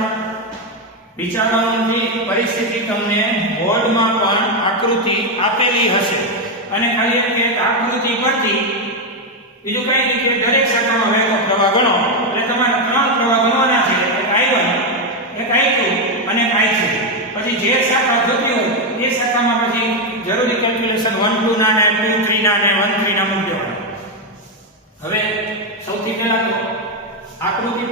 વિચારવાનું નથી પરિસ્થિતિ તમને બોર્ડમાં પણ આકૃતિ આપેલી હશે અને ખાલી એક આકૃતિ પરથી બીજું કઈ નહીં કે દરેક શાખામાં વહેતો પ્રવાહ ગણો એટલે તમારે ત્રણ પ્રવાહ ગણવાના છે એક I1 એક I2 અને એક I3 પછી જે શાખા જોતી હોય એ શાખામાં પછી જરૂરી કેલ્ક્યુલેશન 1 2 ના ને 2 3 ના ને 1 3 ના મૂકી દેવાના હવે સૌથી પહેલા તો આકૃતિ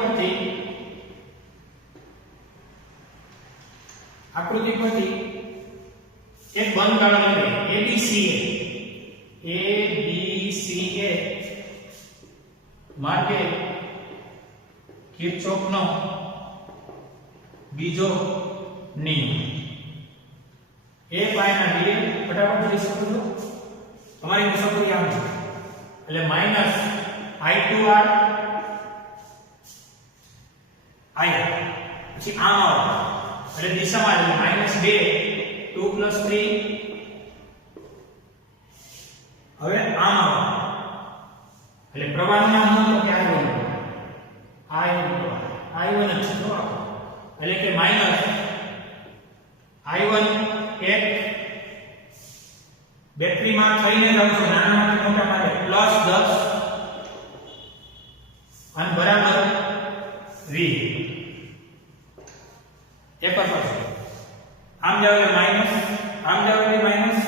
પરથી એક બંધ ગાળો લઈએ ABCA માટે કિર્ચોફનો બીજો નિયમ એ પાયના બે ફટાફટ જોઈ શકો છો તમારી મુસાફરી આમ છે એટલે માઈનસ I2R I પછી આમ આવે એટલે દિશામાં એટલે -2 2 3 હવે આમ આવે એટલે પ્રવાહનું નામ શું તો કે I1 જ છે જો એટલે કે માઈનસ I1 એક બેટરીમાં થઈને જાવ છો નાનામાંથી મોટા માટે +10 અને બરાબર 20 એક પર આમ જાવ એટલે માઈનસ આમ જાવ એટલે માઈનસ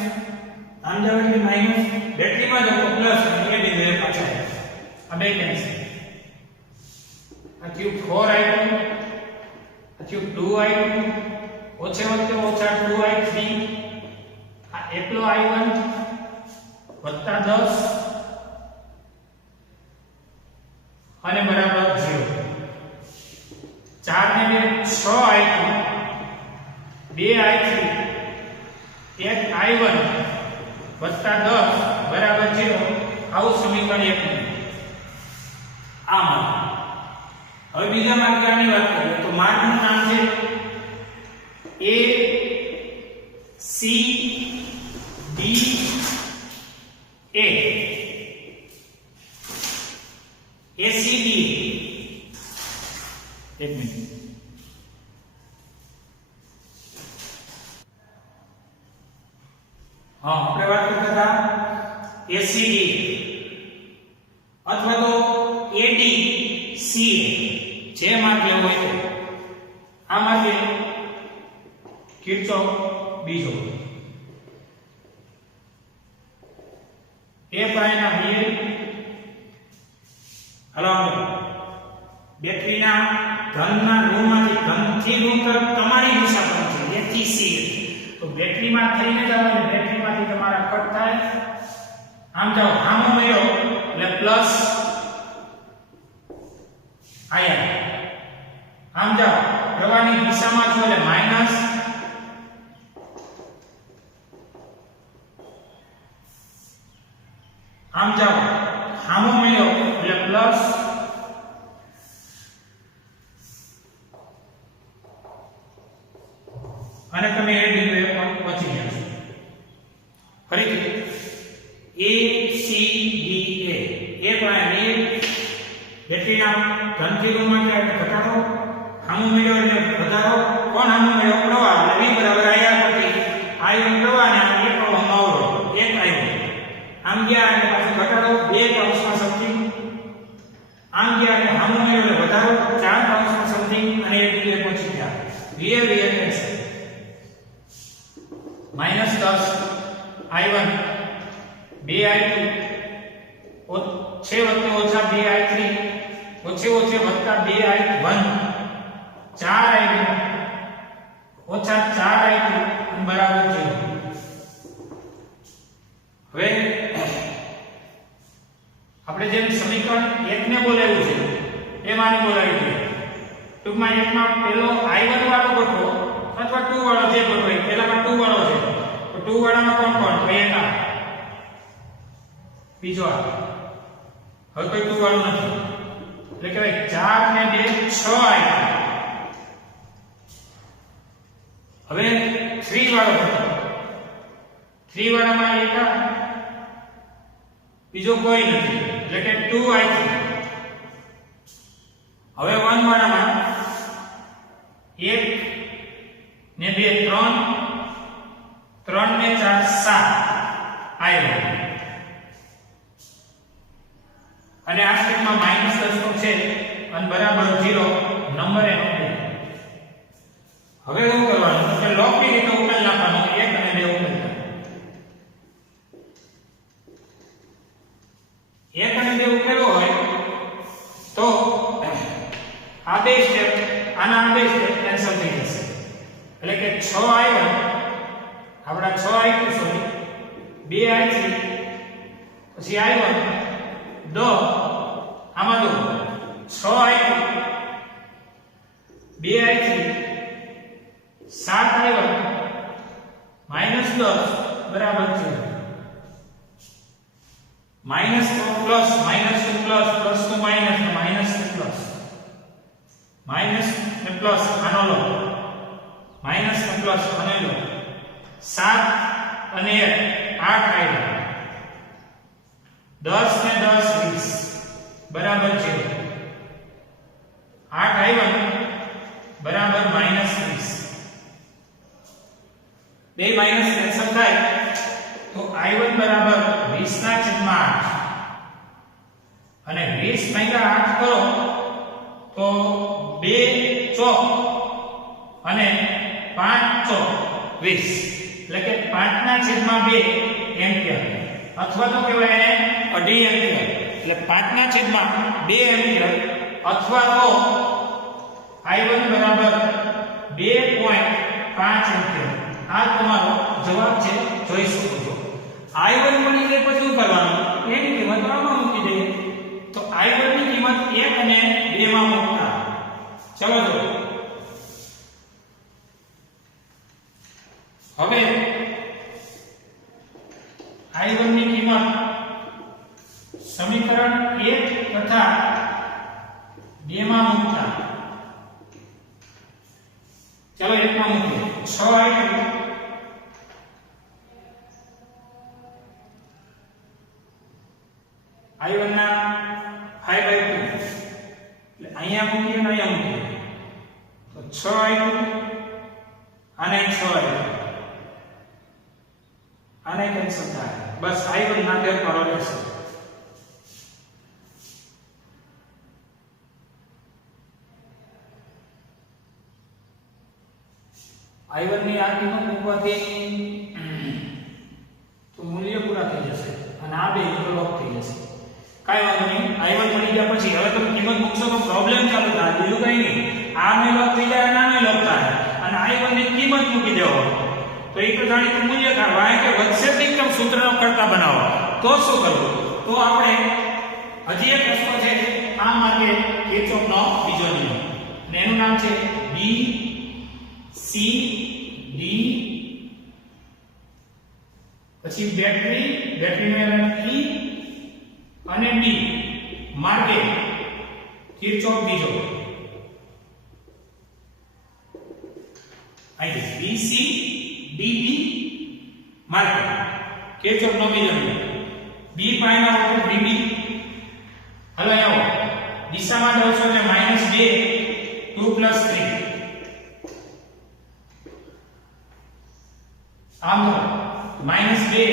આમ જાવ એટલે માઈનસ બેટરીમાં જાવ તો પ્લસ અને એ બે પાછા આ બે કેન્સલ આ ક્યુબ 4I2 આ ક્યુબ 2I2 ઓછે વખતે ઓછા 2I3 આ એકલો I1 વત્તા 10 અને બરાબર 0 4 ને 6I2 2I3 એક I1 વત્તા 10 બરાબર 0 આવું સમીકરણ 1 આ માર્ગ હવે બીજા માર્ગની વાત કરીએ તો માર્ગનું નામ છે ACDA એક મિનિટ આપણે વાત કરતા હતા ACDA અથવા તો ADCA જે માર્ગ લેવો હોય તો આ માર્ગે કિર્ચોફ બીજો એ પાયના બે હલો બેટરીના ધનના ઋણમાંથી ધનથી ઋણ તરફ તમારી મુસાફરી છે ATC તો બેટરીમાં થઈને જાવ એટલે બેટરીમાંથી તમારા કટ થાય આમ જાવ આમો મળ્યો એટલે પ્લસ આયન આમ જાઓ પ્રવાહની દિશામાં છો એટલે માઈનસ, આમ જાઓ સામો મળ્યો એટલે પ્લસ, અને તમે એ બિંદુએ પણ પહોંચી ગયા છો. ફરીથી A C D A એ પણ એ બેટરીના ધનથી ઋણમાં ગયા એટલે ઘટાડો, સામો મળ્યો એટલે વધારો, કોણ સામો મળ્યો પ્રવાહ એટલે V બરાબર IR પરથી I1 પ્રવાહ અને આ એક પ્રવાહનો અવરોધ એક I1 આમ ગયા એટલે પાછું ઘટાડો, બે કૌંસમાં સમથિંગ, આમ ગયા એટલે સામો મળ્યો એટલે વધારો, ચાર કૌંસમાં સમથિંગ, અને એ બિંદુએ પહોંચી ગયા. VA માઈનસ 10 I1 2I2 ઓછે વત્તા ઓછા 2I3 ઓછે ઓછે વત્તા 2I1 4I2 ઓછા 4I2 બરાબર 0. હવે આપણે જેમ સમીકરણ 1 ને બોલાવ્યું છે એમાં બોલાવ્યું છે ટૂંકમાં એકમાં પેલો I1 વાળો ગોઠવો અથવા 2 વાળો જે ગોઠવો પહેલામાં 2 વાળો છે તો 2 વાળામાં કોણ કોણ તો એક આ બીજો આ, હવે કોઈ 2 વાળું નથી એટલે કે 4 ને 2 6 I2. હવે 3 વાળો ગોઠવો, 3 વાળામાં એક આ બીજો કોઈ નથી એટલે કે 2I3. હવે 1 વાળામાં 1 ને 2 3 3 ને 4 7 I1 અને આ સ્ટેપમાં માઈનસ 10 તો છે અને બરાબર 0 નંબર એનો. હવે શું કરવાનું કે લોકની રીતે ઉકેલ નાખવાનો, 1 અને 2 ઉકેલ નાખવાનો. 1 અને 2 ઉકેલો હોય તો આ બે સ્ટેપ આના આ બે સ્ટેપ કેન્સલ થઈ જશે એટલે કે 6I1 આપડા 6I2 સોરી 2I3 પછી I1 દો આમાં દો 6I2 2I3 7I1 માઈનસ 10 બરાબર છે માઈનસ તો plus, minus to plus, plus to minus, minus to plus, minus ને પ્લસ આનો લો, માઈનસ ને પ્લસ આનો લો, 7 અને 1 8I1 10 ને 10 20 બરાબર 0 8I1 બરાબર માઈનસ 20. બે માઈનસ કેન્સલ થાય તો I1 બરાબર 20 ના છેદમાં 8 અને 20 ભાગ્યા 8 કરો તો 2 ચોક અને 5 ચોક 20 એટલે કે 5 ના છેદમાં 2 એમ્પિયર અથવા તો કહેવાય એને 2.5 એમ્પિયર એટલે 5 ના છેદમાં 2 એમ્પિયર અથવા તો I1 બરાબર 2.5 એમ્પિયર. આ તમારો જવાબ છે, જોઈ શકો છો. I1 મળી જાય પછી શું કરવાનું એની કિંમત આમાં મૂકી દઈએ તો I1 ની કિંમત 1 અને 2 માં મૂકતા ચલો જો હવે I1 ની કિંમત સમીકરણ 1 તથા 2 માં મૂકતા ચલો 1 માં મૂકીએ 6I2 I1 ના 5/2 એટલે અહીંયા મૂકીએ ને અહીંયા મૂકીએ તો 6I2 અને 6I2 આને કેન્સલ થાય બસ I1 ના ફેરફારો રહેશે. I1 ની આ કિંમત મૂકવાથી તો મૂલ્ય પૂરા થઈ જશે અને આ બે લોક થઈ જશે. કાઈ વાંધો નહીં, I1 મળી ગયા પછી હવે તમે કિંમત મૂકશો તો પ્રોબ્લેમ ચાલુ થાય, બીજું કઈ નહીં. આ ને લોક થઈ જાય અને આને લોક થાય અને I1 ની કિંમત મૂકી દેવો તો એક જાણીતું મૂલ્ય થાય. વાય કે વધશે તો એકદમ સૂત્રનો કરતા બનાવો તો શું કરવું તો આપણે હજી એક રસ્તો છે આ માટે કિર્ચોફનો બીજો નિયમ અને એનું નામ છે બી સી ડી પછી બેટરીનો એલિમેન્ટ ઈ અને ડી માર્ગે કિર્ચોફ બીજો આઈ બી સી ડી બી માર્ગે કિર્ચોફ નો બીજો બી પાઈનો વોલ્ટેજ ડીબી હલો આવો દિશામાં જાવ છો એટલે -2 2 + 3 આમ તો -2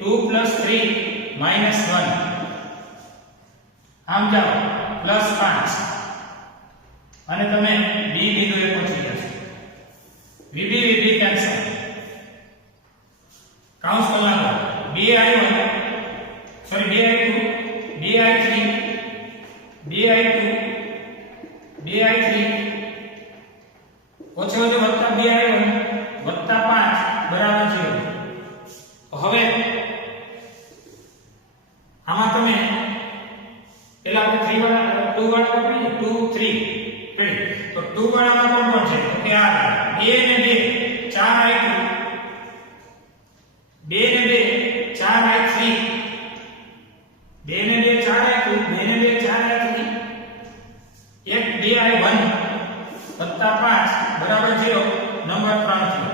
2 + 3 -1 આમ જાઓ +5 અને તમે બી બિંદુએ પહોંચી જશો વીબી કેન્સલ કાઉન્સ કરી નાખો 2i1 sorry 2i2 2i3 2i2 2i3 ઓછો વધુ વત્તા 2i1 વત્તા 5 બરાબર 0 તો હવે આમાં તમે પેલા આપણે 3 વાળા 2 વાળા વાપરીએ 2 3 રેડી તો 2 વાળામાં કોણ કોણ છે તો કે આ 2 ને 2 4i2 2 ને 2 4i3 2 ને 2 4i2 2 ને 2 4i3 1 2i1 વત્તા 5 બરાબર 0 નંબર 3 થયો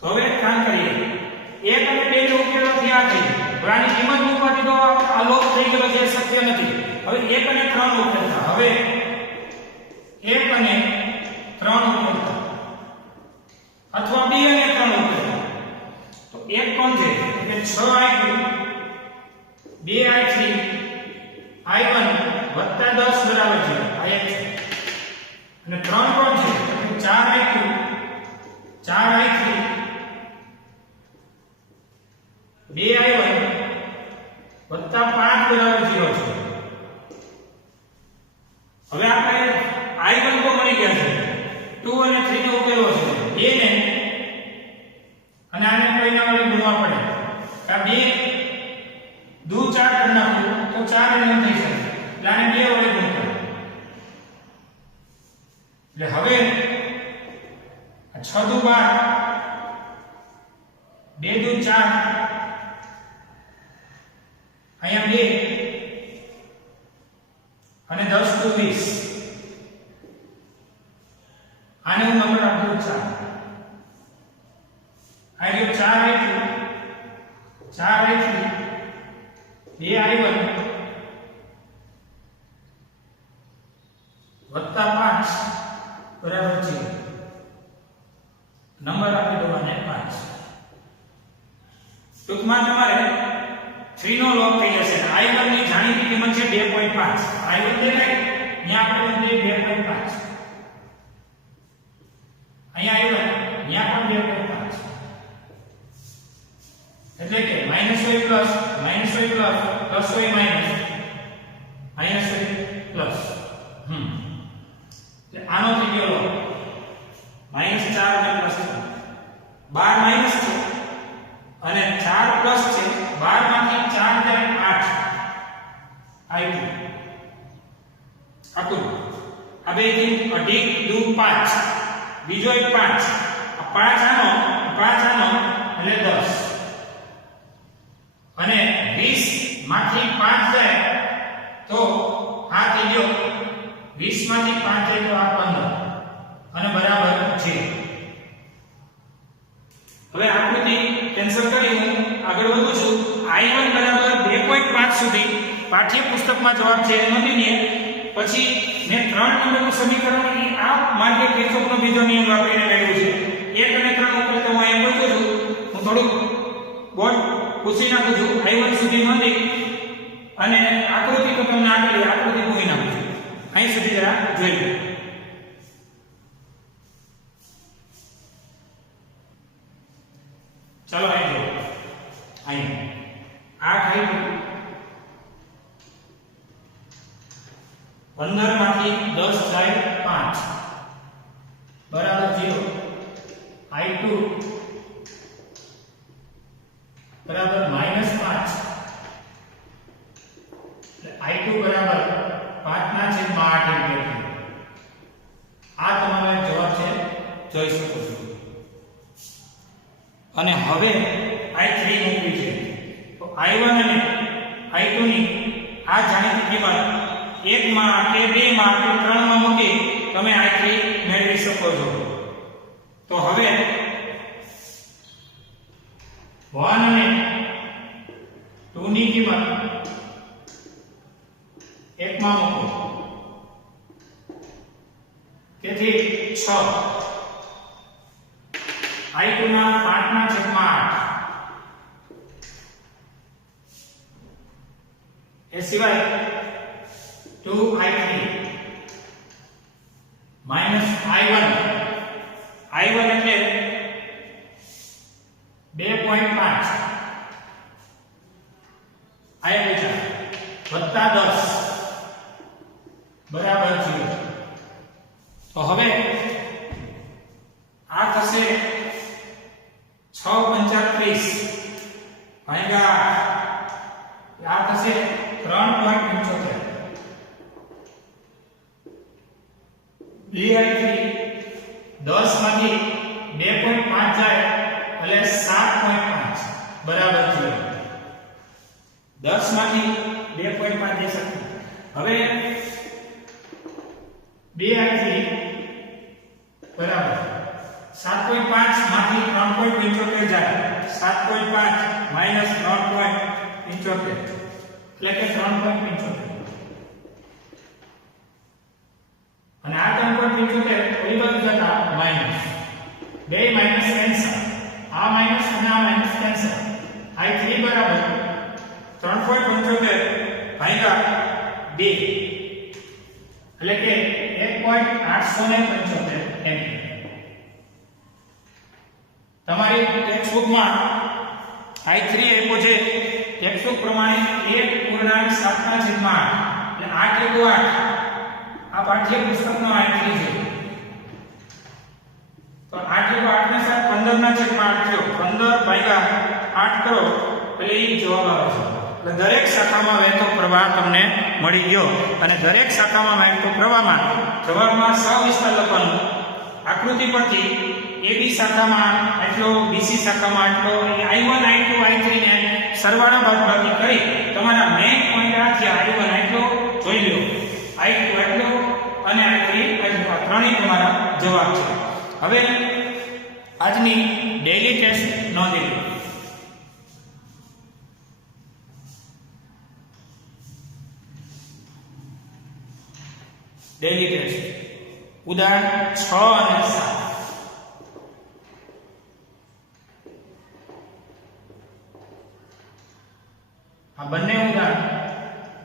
તો હવે કામ કરીએ 1 અને 2 નો ઉકેલો થયા છે આની કિંમત મૂકવાથી તો આ લોપ થઈ ગયો છે શક્ય નથી હવે 1 અને 3 નો ઉકેલતા હવે 1 અને 3 ઉકેલતા અથવા 2 અને 3 ઉકેલતા તો 1 કોણ છે કે 6i2 2i3 i1 વત્તા 10 બરાબર છે આ એક છે અને 3 કોણ છે 4i2 4i3 2i1 વત્તા 5 બરાબર 0 છે હવે આપણે i1 તો મળી ગયા છે 2 અને 3 નો ઉકેલો છે 2 ને અને આને કોઈના વડે ગુણવા પડે આ 2 દુ 4 કરી નાખો તો 4 અને 9 થઈ શકે એટલે આને 2 વડે ગુણો એટલે હવે 6 દુ 12 2 દુ 4 અહીંયા 2 અને 10 દુ 20 આને હું નંબર આપું 4 આ જો 4i2 4i3 2i1 વત્તા 5 બરાબર 0 નંબર આપી દો અને 5 ટૂંકમાં તમારે 3 નો લોપ થઈ જશે i1 ની જાણીતી કિંમત છે 2.5 i1 દેખાય અહીંયા આપણે 2.5 અહીંયા i1 અહીંયા પણ 2.5 એટલે કે -y plus -y plus +y minus -y plus એટલે આનો થઈ ગયો લોપ -4 અને +4 12 માઈનસ છે અને 4 પ્લસ છે 12 માંથી 4 જાય 8 i2 આકુ આ બે થી અઢી દુ 5 બીજો એક 5 આ 5 આનો એટલે 10 અને 20 માંથી 5 જાય તો આ થઈ ગયો 20 માંથી 5 જાય તો આ 15 અને બરાબર છે હવે આકૃતિ કેન્સલ કરી હું આગળ વધું છું i1 બરાબર 2.5 સુધી પાઠ્યપુસ્તકમાં જવાબ છે એ નોંધી લઈએ પછી મેં 3 નંબરનું સમીકરણ આ માર્ગે કિર્ચોફનો બીજો નિયમ વાપરીને મેળવ્યું છે 1 અને 3 ઉપર તો હું અહીં પહોંચ્યો છું હું થોડુંક બોર્ડ પૂછી નાખું છું i1 સુધી નોંધી અને આકૃતિ તો તમને આપેલી આકૃતિ પૂરી નાખું છું અહીં સુધી જરા જોઈ લો ચાલો અહીં જો અહીં 8 i2 15 માંથી 10 જાય 5 બરાબર 0 i2 બરાબર -5 એટલે i2 બરાબર 5 ના છેદમાં 8 એમ્પિયર જોઈ શકો છો. અને હવે I3 મૂકવી છે તો I1 અને I2 ની આ જાણીતી કિંમત 1 માં કે 2 માં કે 3 માં મૂકી તમે I3 મેળવી શકો છો. તો હવે 1 અને 2 ની કિંમત 1 માં મૂકો તેથી 6 I2 ના 5 ના છેદમાં 8 એ સિવાય 2I3 માઈનસ I1 એટલે 2.5 આ વિચાર વત્તા 10 બરાબર 0. તો હવે આ થશે 6.35 ભાગ્યા આ થશે 3.75 DI3 10 માંથી 2.5 જાય એટલે 7.5 બરાબર 0. 10 માંથી 2.5 જશે. હવે 2I3 બરાબર 7.5 માંથી 3.75 જાય 7.5 માઈનસ 3.75 એટલે કે 3.75 અને આ 3.75 ઓલી બાજુ જતા માઈનસ 2 માઈનસ કેન્સલ આ માઈનસ અને આ માઈનસ કેન્સલ I3 બરાબર 3.75 ભાગ્યા 2 એટલે કે 1.875 એમ્પિયર. તમારી ટેક્સ્ટબુકમાં I3 આપ્યો છે ટેક્સ્ટબુક પ્રમાણે 1.7 એટલે 8 આ પાઠ્ય પુસ્તકનો I3 છે. તો 8 ને 7 15 ના છેદમાં 8 થયો 15 ભાગ્યા 8 કરો એટલે એ જવાબ આવે છે. એટલે દરેક શાખામાં વહેતો પ્રવાહ તમને મળી ગયો અને દરેક શાખામાં વહેતો પ્રવાહમાં જવાબમાં સવિસ્તાર લખવાનું. આકૃતિ પરથી AB શાખામાં આટલો BC શાખામાં આટલો I1 I2 I3 ને સરવાળા બાદબાકી કરી તમારા મેઇન પોઈન્ટ આ છે I1 આટલો જોઈ લો I2 આટલો અને I3 આટલો ત્રણેય તમારા જવાબ છે. હવે આજની ડેઈલી ટેસ્ટ નોંધી લો. ડેઈલી ટેસ્ટ ઉદાહરણ 6 અને 7 આ બંને ઉદાહરણ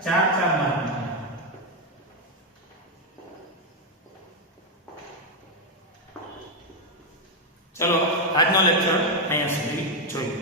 4 માં. ચલો આજનો લેક્ચર અહીંયા સુધી જોઈ.